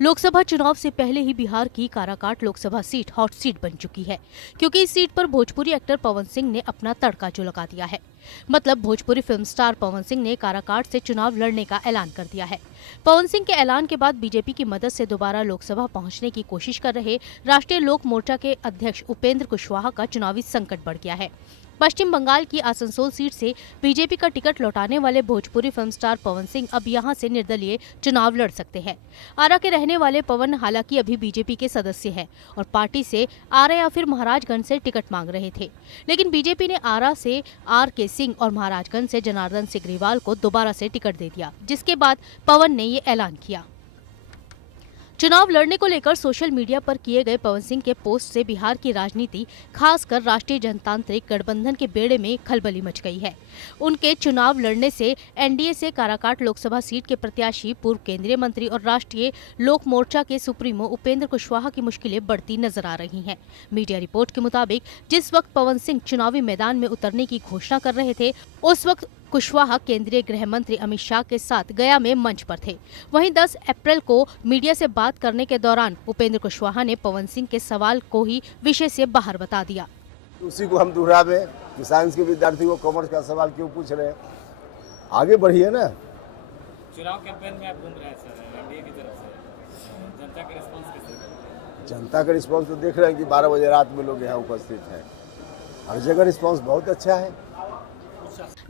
लोकसभा चुनाव से पहले ही बिहार की Karakat Lok Sabha seat hot seat बन चुकी है, क्योंकि इस सीट पर भोजपुरी एक्टर पवन सिंह ने अपना तड़का जो लगा दिया है। मतलब भोजपुरी फिल्म स्टार पवन सिंह ने काराकाट से चुनाव लड़ने का ऐलान कर दिया है। पवन सिंह के ऐलान के बाद बीजेपी की मदद से दोबारा लोकसभा पहुंचने की कोशिश कर रहे राष्ट्रीय लोक मोर्चा के अध्यक्ष उपेंद्र कुशवाहा का चुनावी संकट बढ़ गया है। पश्चिम बंगाल की आसनसोल सीट से बीजेपी का टिकट लौटाने वाले भोजपुरी फिल्म स्टार पवन सिंह अब यहां से निर्दलीय चुनाव लड़ सकते हैं। आरा के रहने वाले पवन हालांकि अभी बीजेपी के सदस्य हैं और पार्टी से आरा या फिर महाराजगंज से टिकट मांग रहे थे, लेकिन बीजेपी ने आरा से आर के सिंह और महाराजगंज से जनार्दन सिग्रीवाल को दोबारा से टिकट दे दिया, जिसके बाद पवन ने ये ऐलान किया। चुनाव लड़ने को लेकर सोशल मीडिया पर किए गए पवन सिंह के पोस्ट से बिहार की राजनीति, खासकर राष्ट्रीय जनतांत्रिक गठबंधन के बेड़े में खलबली मच गई है। उनके चुनाव लड़ने से एनडीए से काराकाट लोकसभा सीट के प्रत्याशी पूर्व केंद्रीय मंत्री और राष्ट्रीय लोक मोर्चा के सुप्रीमो उपेंद्र कुशवाहा की मुश्किलें बढ़ती नजर आ रही हैं। मीडिया रिपोर्ट के मुताबिक जिस वक्त पवन सिंह चुनावी मैदान में उतरने की घोषणा कर रहे थे, उस वक्त कुशवाहा केंद्रीय गृह मंत्री अमित शाह के साथ गया में मंच पर थे। वहीं 10 अप्रैल को मीडिया से बात करने के दौरान उपेंद्र कुशवाहा ने पवन सिंह के सवाल को ही विषय से बाहर बता दिया। उसी को हम दोहरावे कि साइंस के विद्यार्थी को कॉमर्स का सवाल क्यों पूछ रहे हैं, आगे बढ़िए ना। चुनाव कैंपेन में आप घूम रहे हैं सर, एनडीए की तरफ से जनता का रिस्पांस कैसे है? जनता का रिस्पांस तो देख रहे हैं कि 12 बजे रात में लोग यहाँ उपस्थित हैं। हर जगह रिस्पांस बहुत अच्छा है।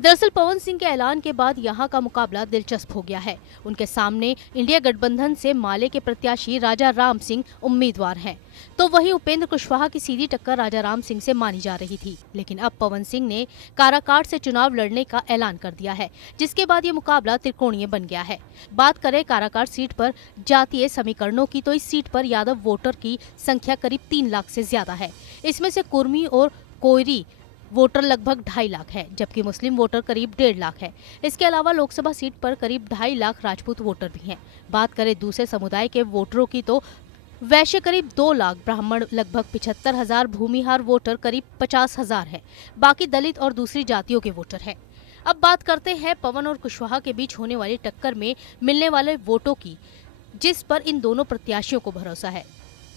दरअसल पवन सिंह के ऐलान के बाद यहां का मुकाबला दिलचस्प हो गया है। उनके सामने इंडिया गठबंधन से माले के प्रत्याशी राजा राम सिंह उम्मीदवार हैं, तो वहीं उपेंद्र कुशवाहा की सीधी टक्कर राजा राम सिंह से मानी जा रही थी। लेकिन अब पवन सिंह ने काराकाट से चुनाव लड़ने का ऐलान कर दिया है, जिसके बाद ये मुकाबला त्रिकोणीय बन गया है। बात करें काराकाट सीट पर जातीय समीकरणों की, तो इस सीट पर यादव वोटर की संख्या करीब 3 लाख से ज्यादा है। इसमें से कुर्मी और कोयरी वोटर लगभग 2.5 लाख है, जबकि मुस्लिम वोटर करीब 1.5 लाख है। इसके अलावा लोकसभा सीट पर करीब 2.5 लाख राजपूत वोटर भी हैं। बात करें दूसरे समुदाय के वोटरों की, तो वैश्य करीब 2 लाख, ब्राह्मण लगभग 75,000, भूमिहार वोटर करीब 50,000 है। बाकी दलित और दूसरी जातियों के वोटर हैं। अब बात करते हैं पवन और कुशवाहा के बीच होने वाली टक्कर में मिलने वाले वोटों की, जिस पर इन दोनों प्रत्याशियों को भरोसा है।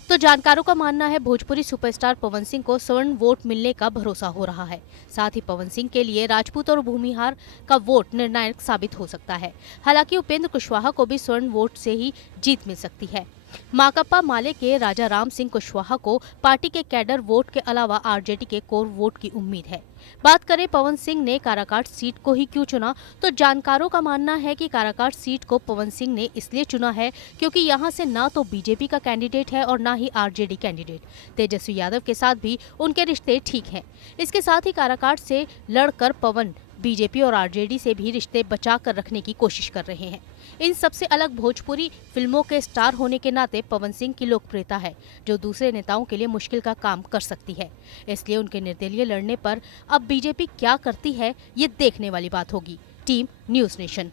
तो जानकारों का मानना है भोजपुरी सुपरस्टार पवन सिंह को स्वर्ण वोट मिलने का भरोसा हो रहा है। साथ ही पवन सिंह के लिए राजपूत और भूमिहार का वोट निर्णायक साबित हो सकता है। हालांकि उपेंद्र कुशवाहा को भी स्वर्ण वोट से ही जीत मिल सकती है। माकपा माले के राजा राम सिंह कुशवाहा को पार्टी के कैडर वोट के अलावा आरजेडी के कोर वोट की उम्मीद है। बात करें पवन सिंह ने काराकाट सीट को ही क्यों चुना, तो जानकारों का मानना है कि काराकाट सीट को पवन सिंह ने इसलिए चुना है क्योंकि यहां से ना तो बीजेपी का कैंडिडेट है और ना ही आरजेडी कैंडिडेट। तेजस्वी यादव के साथ भी उनके रिश्ते ठीक हैं। इसके साथ ही काराकाट से लड़कर पवन बीजेपी और आरजेडी से भी रिश्ते बचा कर रखने की कोशिश कर रहे हैं। इन सबसे अलग भोजपुरी फिल्मों के स्टार होने के नाते पवन सिंह की लोकप्रियता है, जो दूसरे नेताओं के लिए मुश्किल का काम कर सकती है। इसलिए उनके निर्दलीय लड़ने पर अब बीजेपी क्या करती है, ये देखने वाली बात होगी। Team news nation.